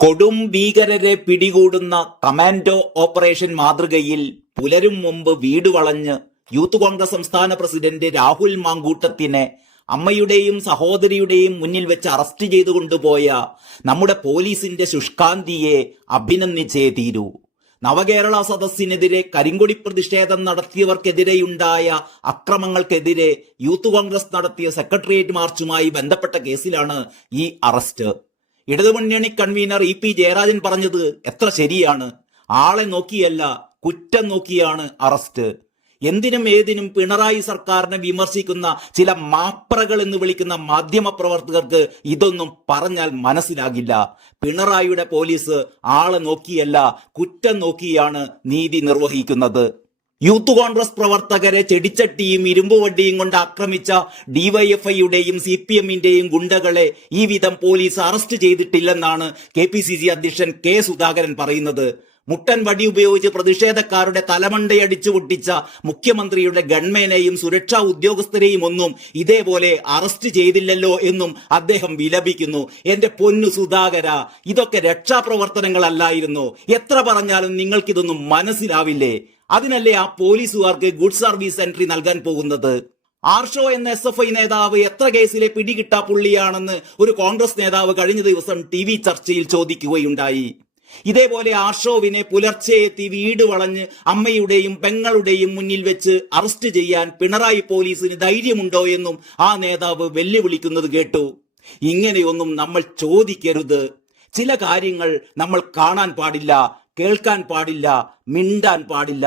കൊടും ഭീകരരെ പിടികൂടുന്ന commando operation മാതൃകയിൽ പുലരും മുമ്പ് വീട് വളഞ്ഞ് യൂത്ത് കോൺഗ്രസ് സംസ്ഥാന പ്രസിഡന്റ് രാഹുൽ മാങ്കൂട്ടത്തിനെ അമ്മയുടെയും സഹോദരിയുടെയും മുന്നിൽ വെച്ച് അറസ്റ്റ് ചെയ്തു കൊണ്ടുപോയ നമ്മുടെ പോലീസിന്റെ ശുഷ്കാന്തിയെ അഭിനന്ദിച്ചേ തീരൂ. നവകേരള സദസ്സിനെതിരെ കരിങ്കൊടി പ്രതിഷേധം നടത്തിയവർക്കെതിരെയുണ്ടായ അക്രമങ്ങൾക്കെതിരെ യൂത്ത് കോൺഗ്രസ് നടത്തിയ സെക്രട്ടേറിയറ്റ് മാർച്ചുമായി ബന്ധപ്പെട്ട കേസിലാണ് ഈ അറസ്റ്റ്. ഇടതുമുന്നണി കൺവീനർ ഇ.പി. ജയരാജൻ പറഞ്ഞത് എത്ര ശരിയാണ്. ആളെ നോക്കിയല്ല, കുറ്റം നോക്കിയാണ് അറസ്റ്റ്. എന്തിനും ഏതിനും പിണറായി സർക്കാരിനെ വിമർശിക്കുന്ന ചില മാപ്രകൾ എന്ന് വിളിക്കുന്ന മാധ്യമ പ്രവർത്തകർക്ക് ഇതൊന്നും പറഞ്ഞാൽ മനസ്സിലാകില്ല. പിണറായിയുടെ പോലീസ് ആളെ നോക്കിയല്ല, കുറ്റം നോക്കിയാണ് നീതി നിർവഹിക്കുന്നത്. യൂത്ത് കോൺഗ്രസ് പ്രവർത്തകരെ ചെടിച്ചട്ടിയും ഇരുമ്പുവണ്ടിയും കൊണ്ട് ആക്രമിച്ച ഡിവൈഎഫ്ഐയുടെയും CPM-ന്റെയും ഗുണ്ടകളെ ഈ വിധം പോലീസ് അറസ്റ്റ് ചെയ്തിട്ടില്ലെന്നാണ് KPCC അധ്യക്ഷൻ കെ സുധാകരൻ പറയുന്നത്. മുട്ടൻ വടി ഉപയോഗിച്ച് പ്രതിഷേധക്കാരുടെ തലമണ്ടയടിച്ചു പൊട്ടിച്ച മുഖ്യമന്ത്രിയുടെ ഗൺമേനെയും സുരക്ഷാ ഉദ്യോഗസ്ഥരെയും ഒന്നും ഇതേപോലെ അറസ്റ്റ് ചെയ്തില്ലല്ലോ എന്നും അദ്ദേഹം വിലപിക്കുന്നു. എന്റെ പൊന്നു സുധാകര, ഇതൊക്കെ രക്ഷാപ്രവർത്തനങ്ങളല്ലായിരുന്നോ? എത്ര പറഞ്ഞാലും നിങ്ങൾക്കിതൊന്നും മനസ്സിലാവില്ലേ? അതിനല്ലേ ആ പോലീസുകാർക്ക് ഗുഡ് സർവീസ് എൻട്രി നൽകാൻ പോകുന്നത്. ആർഷോ എന്ന SFI നേതാവ് എത്ര കേസിലെ പിടികിട്ടാ പുള്ളിയാണെന്ന് ഒരു കോൺഗ്രസ് നേതാവ് കഴിഞ്ഞ ദിവസം TV ചർച്ചയിൽ ചോദിക്കുകയുണ്ടായി. ഇതേപോലെ ആർഷോവിനെ പുലർച്ചെ എത്തി വീട് വളഞ്ഞ് അമ്മയുടെയും പെങ്ങളുടെയും മുന്നിൽ വെച്ച് അറസ്റ്റ് ചെയ്യാൻ പിണറായി പോലീസിന് ധൈര്യമുണ്ടോ എന്നും ആ നേതാവ് വെല്ലുവിളിക്കുന്നത് കേട്ടു. ഇങ്ങനെയൊന്നും നമ്മൾ ചോദിക്കരുത്. ചില കാര്യങ്ങൾ നമ്മൾ കാണാൻ പാടില്ല, കേൾക്കാൻ പാടില്ല, മിണ്ടാൻ പാടില്ല.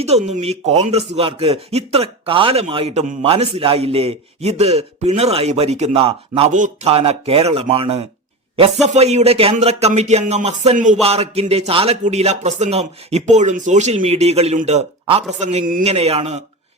ഇതൊന്നും ഈ കോൺഗ്രസുകാർക്ക് ഇത്ര കാലമായിട്ടും മനസ്സിലായില്ലേ? ഇത് പിണറായി ഭരിക്കുന്ന നവോത്ഥാന കേരളമാണ്. SFIയുടെ കേന്ദ്ര കമ്മിറ്റി അംഗം ഹസൻ മുബാറക്കിന്റെ ചാലക്കുടിയിലെ പ്രസംഗം ഇപ്പോഴും സോഷ്യൽ മീഡിയകളിലുണ്ട്. ആ പ്രസംഗം ഇങ്ങനെയാണ്: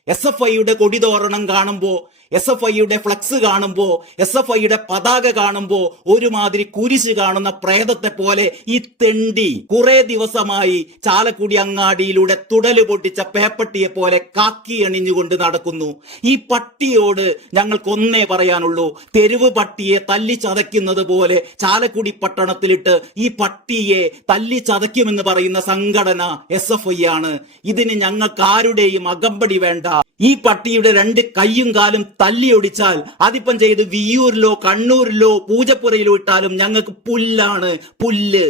SFIയുടെ കൊടിതോരണം കാണുമ്പോ, SFIയുടെ ഫ്ലക്സ് കാണുമ്പോ, SFIയുടെ പതാക കാണുമ്പോ ഒരുമാതിരി കുരിശ് കാണുന്ന പ്രേതത്തെ പോലെ ഈ തെണ്ടി കുറെ ദിവസമായി ചാലക്കുടി അങ്ങാടിയിലൂടെ തുടല് പൊട്ടിച്ച പേപ്പട്ടിയെ പോലെ കാക്കി അണിഞ്ഞുകൊണ്ട് നടക്കുന്നു. ഈ പട്ടിയോട് ഞങ്ങൾക്കൊന്നേ പറയാനുള്ളൂ: തെരുവ് പട്ടിയെ തല്ലി ചതയ്ക്കുന്നത് പോലെ ചാലക്കുടി പട്ടണത്തിലിട്ട് ഈ പട്ടിയെ തല്ലി ചതയ്ക്കുമെന്ന് പറയുന്ന സംഘടന SFI ആണ്. ഇതിന് ഞങ്ങൾക്ക് ആരുടെയും അകമ്പടി വേണ്ട. ഈ പട്ടിയുടെ 2 കൈയും കാലും തല്ലിയൊടിച്ചാൽ അതിപ്പം ചെയ്ത് വിയ്യൂരിലോ കണ്ണൂരിലോ പൂജപ്പുരയിലോ ഇട്ടാലും ഞങ്ങൾക്ക് പുല്ലാണ്, പുല്ല്.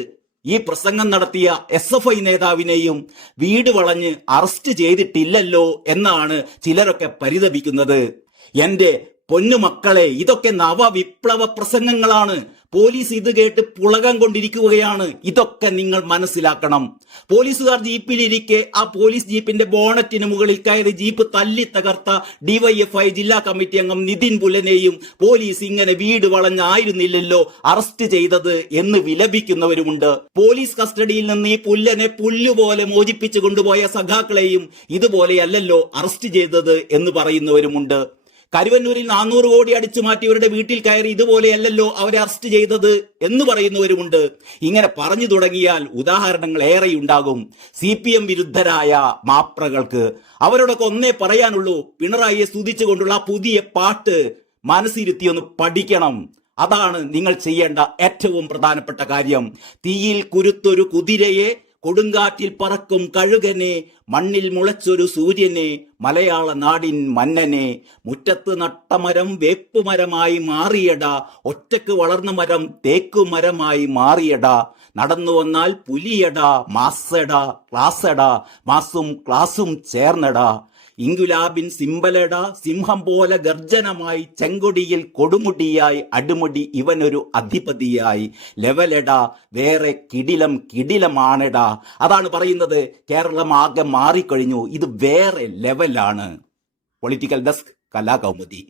ഈ പ്രസംഗം നടത്തിയ SFI നേതാവിനെയും വീട് വളഞ്ഞ് അറസ്റ്റ് ചെയ്തിട്ടില്ലല്ലോ എന്നാണ് ചിലരൊക്കെ പരിതപിക്കുന്നത്. എന്റെ പൊന്നുമക്കളെ, ഇതൊക്കെ നവവിപ്ലവ പ്രസംഗങ്ങളാണ്. പോലീസ് ഇത് കേട്ട് പുളകം കൊണ്ടിരിക്കുകയാണ്. ഇതൊക്കെ നിങ്ങൾ മനസ്സിലാക്കണം. പോലീസുകാർ ജീപ്പിലിരിക്കെ ആ പോലീസ് ജീപ്പിന്റെ ബോണറ്റിന് മുകളിൽ കയറി ജീപ്പ് തല്ലി തകർത്ത DYFI ജില്ലാ കമ്മിറ്റി അംഗം നിതിൻ പുലനെയും പോലീസ് ഇങ്ങനെ വീട് വളഞ്ഞായിരുന്നില്ലല്ലോ അറസ്റ്റ് ചെയ്തത് എന്ന് വിലപിക്കുന്നവരുമുണ്ട്. പോലീസ് കസ്റ്റഡിയിൽ നിന്ന് ഈ പുല്ലനെ പുല്ലുപോലെ മോചിപ്പിച്ചു കൊണ്ടുപോയ സഖാക്കളെയും ഇതുപോലെയല്ലല്ലോ അറസ്റ്റ് ചെയ്തത് എന്ന് പറയുന്നവരുമുണ്ട്. കരുവന്നൂരിൽ 400 കോടി അടിച്ചു മാറ്റിയവരുടെ വീട്ടിൽ കയറി ഇതുപോലെയല്ലല്ലോ അവരെ അറസ്റ്റ് ചെയ്തത് എന്ന് പറയുന്നവരുമുണ്ട്. ഇങ്ങനെ പറഞ്ഞു തുടങ്ങിയാൽ ഉദാഹരണങ്ങൾ ഏറെയുണ്ടാകും. CPM വിരുദ്ധരായ മാപ്രകൾക്ക് അവരോടൊക്കെ ഒന്നേ പറയാനുള്ളൂ: പിണറായിയെ സ്തുതിച്ചുകൊണ്ടുള്ള പുതിയ പാട്ട് മനസ്സിരുത്തി ഒന്ന് പഠിക്കണം. അതാണ് നിങ്ങൾ ചെയ്യേണ്ട ഏറ്റവും പ്രധാനപ്പെട്ട കാര്യം. തീയിൽ കുരുത്തൊരു കുതിരയെ, കൊടുങ്കാറ്റിൽ പറക്കും കഴുകനെ, മണ്ണിൽ മുളച്ചൊരു സൂര്യനെ, മലയാള നാടിൻ മന്നനെ, മുറ്റത്ത് നട്ടമരം വേപ്പുമരമായി മാറിയടാ, ഒറ്റക്ക് വളർന്ന മരം തേക്കുമരമായി മാറിയടാ, നടന്നു വന്നാൽ പുലിയടാ, മാസടാ ക്ലാസടാ, മാസും ക്ലാസും ചേർന്നടാ, ഇങ്കുലാബിൻ സിംബലട, സിംഹം പോലെ ഗർജനമായി, ചെങ്കൊടിയിൽ കൊടുമുടിയായി, അടിമുടി ഇവനൊരു അധിപതിയായി, ലെവലടാ വേറെ കിടിലം കിടിലമാണെടാ. അതാണ് പറയുന്നത്. കേരളം ആകെ മാറിക്കഴിഞ്ഞു. ഇത് വേറെ ലെവലാണ്. Political desk, Kalakaumudi.